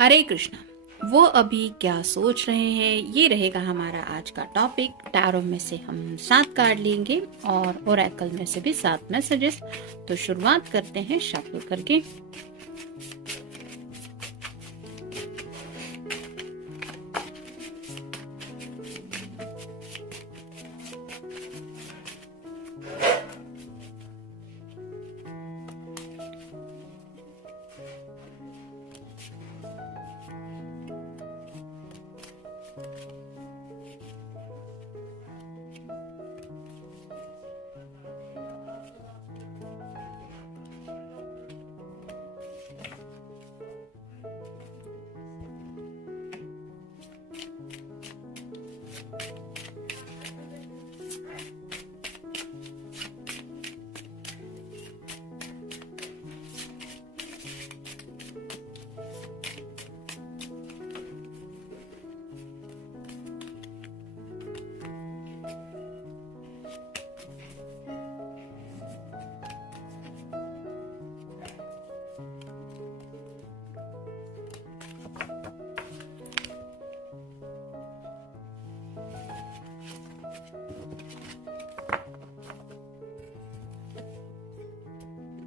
हरे कृष्णा। वो अभी क्या सोच रहे हैं, ये रहेगा हमारा आज का टॉपिक। टैरो में से हम 7 कार्ड लेंगे और ओरेकल में से भी 7 मैसेजेस। तो शुरुआत करते हैं शफल करके।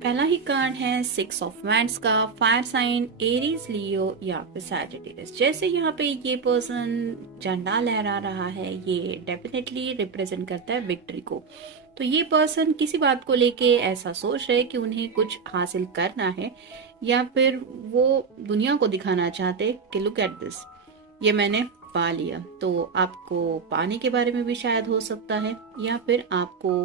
पहला ही कार्ड है 6 ऑफ वैंड्स का। फायर साइन एरीज, लियो या फिर सैजिटेरियस। जैसे यहाँ पे ये पर्सन झंडा लहरा रहा है, ये डेफिनेटली रिप्रेजेंट करता है विक्ट्री को। तो ये पर्सन किसी बात को लेके ऐसा सोच रहे कि उन्हें कुछ हासिल करना है, या फिर वो दुनिया को दिखाना चाहते कि लुक एट दिस, ये मैंने पा लिया। तो आपको पाने के बारे में भी शायद हो सकता है, या फिर आपको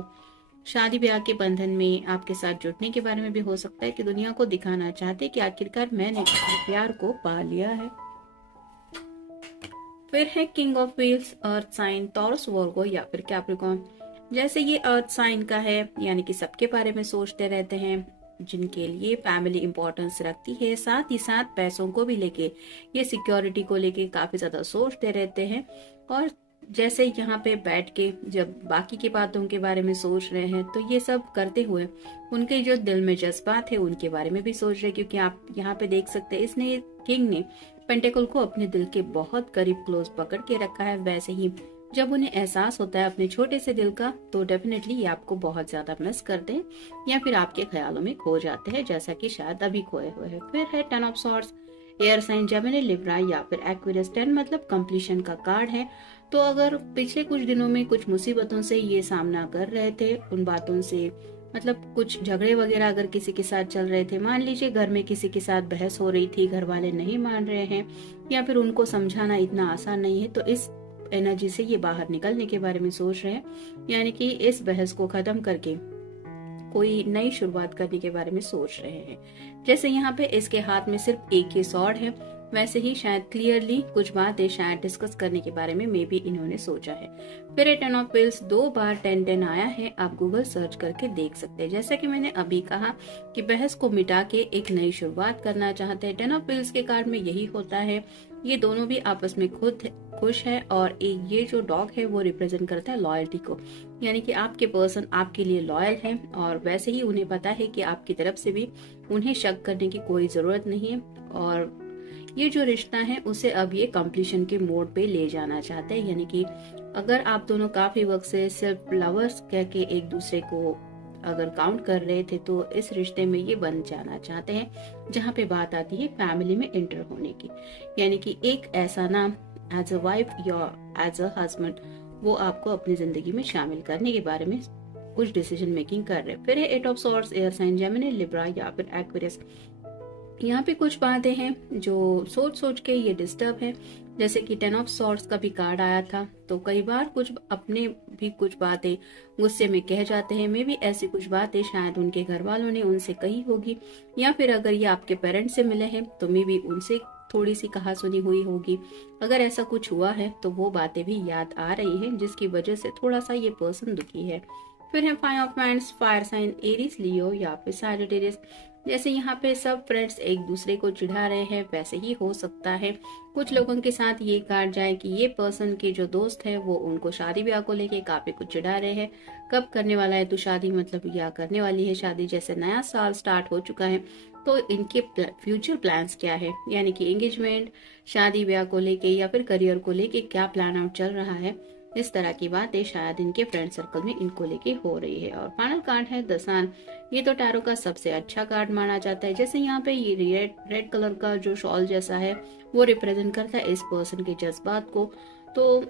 शादी ब्याह के बंधन में आपके साथ जुड़ने के बारे में भी हो सकता है कि दुनिया को दिखाना चाहते कि आखिरकार मैंने अपने प्यार को पा लिया है। फिर है king of wheels, earth sign, Taurus, Virgo या फिर कैप्रिकॉर्न। जैसे ये अर्थ साइन का है, यानी कि सबके बारे में सोचते रहते हैं, जिनके लिए फैमिली इंपॉर्टेंस रखती है, साथ ही साथ पैसों को भी लेके, ये सिक्योरिटी को लेके काफी ज्यादा सोचते रहते हैं। और जैसे यहाँ पे बैठ के जब बाकी की बातों के बारे में सोच रहे हैं, तो ये सब करते हुए उनके जो दिल में जज्बात है उनके बारे में भी सोच रहे हैं। क्योंकि आप यहाँ पे देख सकते हैं, इसने किंग ने पेंटिकल को अपने दिल के बहुत करीब क्लोज पकड़ के रखा है। वैसे ही जब उन्हें एहसास होता है अपने छोटे से दिल का, तो डेफिनेटली ये आपको बहुत ज्यादा मिस करते हैं, या फिर आपके ख्यालों में खो जाते हैं, जैसा कि शायद अभी खोए हुए हैं। फिर है 10 of swords, air sign, Gemini, Libra या फिर एक्वेरियस। 10 मतलब कंप्लीशन का कार्ड है। तो अगर पिछले कुछ दिनों में कुछ मुसीबतों से ये सामना कर रहे थे, उन बातों से मतलब कुछ झगड़े वगैरह अगर किसी के साथ चल रहे थे, मान लीजिए घर में किसी के साथ बहस हो रही थी, घर वाले नहीं मान रहे हैं, या फिर उनको समझाना इतना आसान नहीं है, तो इस एनर्जी से ये बाहर निकलने के बारे में सोच रहे हैं, यानी कि इस बहस को खत्म करके कोई नई शुरुआत करने के बारे में सोच रहे हैं। जैसे यहाँ पे इसके हाथ में सिर्फ एक ही सॉर्ड है, वैसे ही शायद क्लियरली कुछ बातें शायद डिस्कस करने के बारे में मे बी इन्होंने सोचा है। फिर 10 ऑफ व्हील्स, 2 बार 10-10 आया है, आप गूगल सर्च करके देख सकते हैं। जैसा कि मैंने अभी कहा कि बहस को मिटा के एक नई शुरुआत करना चाहते हैं। 10 ऑफ व्हील्स के कार्ड में यही होता है। ये दोनों भी आपस में खुद खुश है, और एक ये जो डॉग है वो रिप्रेजेंट करता है लॉयल्टी को, यानी कि आपके पर्सन आपके लिए लॉयल है, और वैसे ही उन्हें पता है कि आपकी तरफ से भी उन्हें शक करने की कोई जरूरत नहीं है, और ये जो रिश्ता है उसे अब ये कंप्लीशन के मोड पे ले जाना चाहते हैं। यानी कि अगर आप दोनों काफी वक्त से सिर्फ लवर्स कह के एक दूसरे को अगर काउंट कर रहे थे, तो इस रिश्ते में ये बन जाना चाहते हैं, जहाँ पे बात आती है फैमिली में एंटर होने की। यानी कि एक ऐसा नाम एज अ वाइफ या एज अ हस्बैंड, वो आपको अपनी जिंदगी में शामिल करने के बारे में कुछ डिसीजन मेकिंग कर रहे हैं। फिर है 8 of swords, air sign, Gemini, Libra या फिर एक्वेरियस। यहाँ पे कुछ बातें हैं जो सोच सोच के ये डिस्टर्ब है। जैसे कि 10 ऑफ सॉर्ड्स का भी कार्ड आया था, तो कई बार कुछ अपने भी कुछ बातें गुस्से में कह जाते हैं। मे भी ऐसी कुछ बातें शायद उनके घर वालों ने उनसे कही होगी, या फिर अगर ये आपके पेरेंट्स से मिले हैं तो मे भी उनसे थोड़ी सी कहा सुनी हुई होगी। अगर ऐसा कुछ हुआ है तो वो बातें भी याद आ रही हैं, जिसकी वजह से थोड़ा सा ये पर्सन दुखी है। फिर है 5 of wands, fire sign, Aries, Leo या फिर सैजिटेरियस। जैसे यहाँ पे सब फ्रेंड्स एक दूसरे को चिढ़ा रहे हैं, वैसे ही हो सकता है कुछ लोगों के साथ ये कार्ड जाए कि ये पर्सन के जो दोस्त है वो उनको शादी ब्याह को लेके काफी कुछ चिढ़ा रहे हैं। कब करने वाला है तू शादी, मतलब या करने वाली है शादी, जैसे नया साल स्टार्ट हो चुका है तो इनके फ्यूचर प्लान्स क्या है, यानी कि एंगेजमेंट, शादी ब्याह को लेके या फिर करियर को लेके क्या प्लान आउट चल रहा है, इस तरह की बातें शायद इनके फ्रेंड सर्कल में इनको लेके हो रही है। और फाइनल कार्ड है द सन। ये तो टैरो का सबसे अच्छा कार्ड माना जाता है। जैसे यहाँ पे ये रेड कलर का जो शॉल जैसा है वो रिप्रेजेंट करता है इस पर्सन के जज्बात को। तो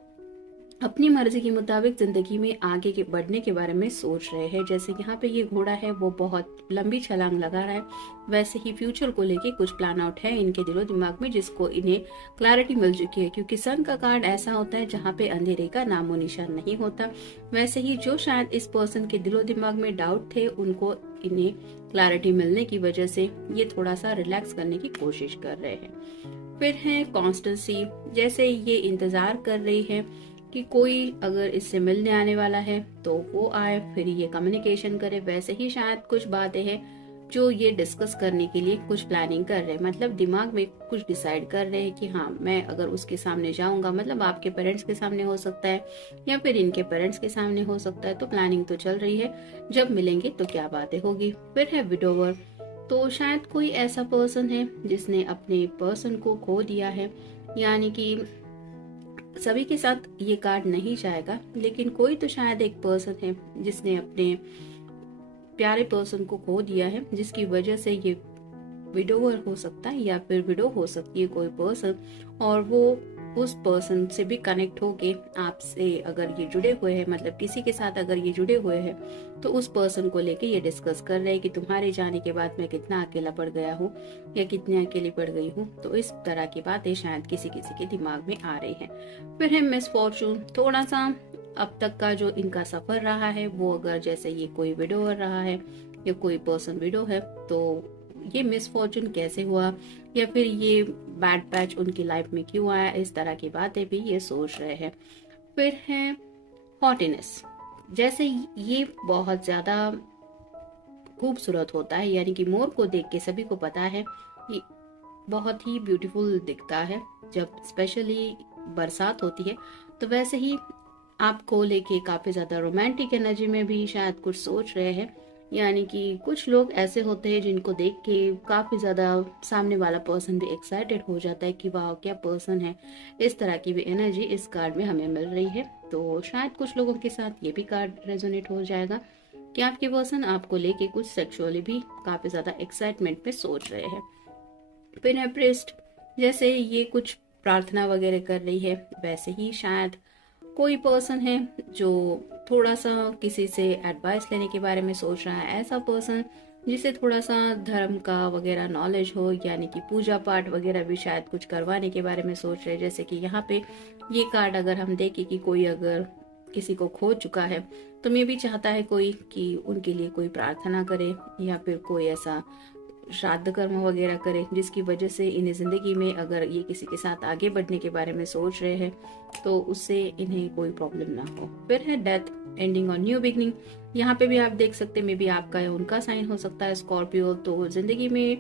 अपनी मर्जी के मुताबिक जिंदगी में आगे के बढ़ने के बारे में सोच रहे हैं। जैसे यहाँ पे ये घोड़ा है वो बहुत लंबी छलांग लगा रहा है, वैसे ही फ्यूचर को लेके कुछ प्लान आउट है इनके दिलो दिमाग में, जिसको इन्हें क्लैरिटी मिल चुकी है। क्योंकि सन का कार्ड ऐसा होता है जहाँ पे अंधेरे का नामो निशान नहीं होता। वैसे ही जो शायद इस पर्सन के दिलो दिमाग में डाउट थे, उनको इन्हें क्लैरिटी मिलने की वजह से ये थोड़ा सा रिलैक्स करने की कोशिश कर रहे हैं। फिर है कॉन्स्टेंसी। जैसे ये इंतजार कर रही है कि कोई अगर इससे मिलने आने वाला है तो वो आए, फिर ये कम्युनिकेशन करे। वैसे ही शायद कुछ बातें हैं जो ये डिस्कस करने के लिए कुछ प्लानिंग कर रहे हैं, मतलब दिमाग में कुछ डिसाइड कर रहे हैं कि हाँ मैं अगर उसके सामने जाऊंगा, मतलब आपके पेरेंट्स के सामने हो सकता है या फिर इनके पेरेंट्स के सामने हो सकता है, तो प्लानिंग तो चल रही है, जब मिलेंगे तो क्या बातें होगी। फिर है विडोवर। तो शायद कोई ऐसा पर्सन है जिसने अपने पर्सन को खो दिया है, यानी कि सभी के साथ ये कार्ड नहीं जाएगा, लेकिन कोई तो शायद एक पर्सन है जिसने अपने प्यारे पर्सन को खो दिया है, जिसकी वजह से ये विडोवर हो सकता है या फिर विडो हो सकती है कोई पर्सन, और वो उस पर्सन से भी कनेक्ट होके आपसे अगर ये जुड़े हुए हैं, मतलब किसी के साथ अगर ये जुड़े हुए हैं, तो उस पर्सन को लेके ये डिस्कस कर रहे हैं कि तुम्हारे जाने के बाद मैं कितना अकेला पड़ गया हूँ या कितनी अकेली पड़ गई हूँ। तो इस तरह की बातें शायद किसी किसी के दिमाग में आ रही है। फिर है मिसफॉर्चून। थोड़ा सा अब तक का जो इनका सफर रहा है वो, अगर जैसे ये कोई विडोवर रहा है या कोई पर्सन विडो है, तो ये मिसफॉर्चून कैसे हुआ या फिर ये बैड पैच उनकी लाइफ में क्यों आया, इस तरह की बातें भी ये सोच रहे हैं। फिर है हॉटीनेस। जैसे ये बहुत ज्यादा खूबसूरत होता है, यानी कि मोर को देख के सभी को पता है ये बहुत ही ब्यूटीफुल दिखता है जब स्पेशली बरसात होती है। तो वैसे ही आपको लेके काफी ज्यादा रोमांटिक एनर्जी में भी शायद कुछ सोच रहे हैं, यानी कि कुछ लोग ऐसे होते हैं जिनको देख के काफी ज्यादा सामने वाला पर्सन भी एक्साइटेड हो जाता है कि वाह क्या पर्सन है। इस तरह की भी एनर्जी इस कार्ड में हमें मिल रही है। तो शायद कुछ लोगों के साथ ये भी कार्ड रेजोनेट हो जाएगा कि आपके पर्सन आपको लेके कुछ सेक्सुअली भी काफी ज्यादा एक्साइटमेंट में सोच रहे हैं। फिर है प्रीस्ट। जैसे ये कुछ प्रार्थना वगैरह कर रही है, वैसे ही शायद कोई पर्सन है जो थोड़ा सा किसी से एडवाइस लेने के बारे में सोच रहा है। ऐसा पर्सन जिसे थोड़ा सा धर्म का वगैरह नॉलेज हो, यानी कि पूजा पाठ वगैरह भी शायद कुछ करवाने के बारे में सोच रहे हैं। जैसे कि यहाँ पे ये कार्ड अगर हम देखें कि कोई अगर किसी को खो चुका है तो मैं भी चाहता है कोई कि उनके लिए कोई प्रार्थना करे या फिर कोई ऐसा श्राद्ध कर्म वगैरह करे जिसकी वजह से इन्हें जिंदगी में अगर ये किसी के साथ आगे बढ़ने के बारे में सोच रहे हैं तो उससे इन्हें कोई प्रॉब्लम ना हो। फिर है डेथ, एंडिंग और न्यू बिगनिंग। यहाँ पे भी आप देख सकते हैं मे भी आपका या उनका साइन हो सकता है स्कॉर्पियो। तो जिंदगी में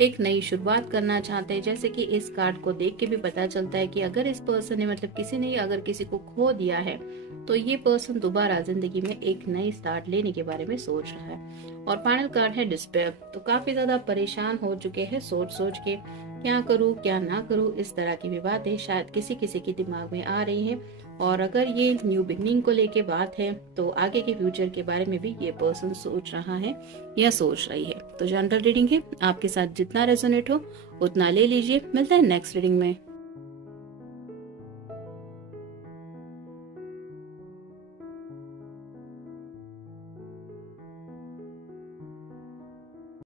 एक नई शुरुआत करना चाहते हैं। जैसे कि इस कार्ड को देख के भी पता चलता है कि अगर इस पर्सन ने, मतलब किसी ने अगर किसी को खो दिया है तो ये पर्सन दोबारा जिंदगी में एक नई स्टार्ट लेने के बारे में सोच रहा है। और फाइनल कार्ड है डिस्पेयर। तो काफी ज्यादा परेशान हो चुके हैं सोच सोच के, क्या करूं क्या ना करूं, इस तरह की भी बातें शायद किसी किसी के दिमाग में आ रही हैं। और अगर ये न्यू बिगनिंग को लेके बात है तो आगे के फ्यूचर के बारे में भी ये पर्सन सोच रहा है या सोच रही है। तो जनरल रीडिंग है, आपके साथ जितना रेजोनेट हो उतना ले लीजिए। मिलता है नेक्स्ट रीडिंग में।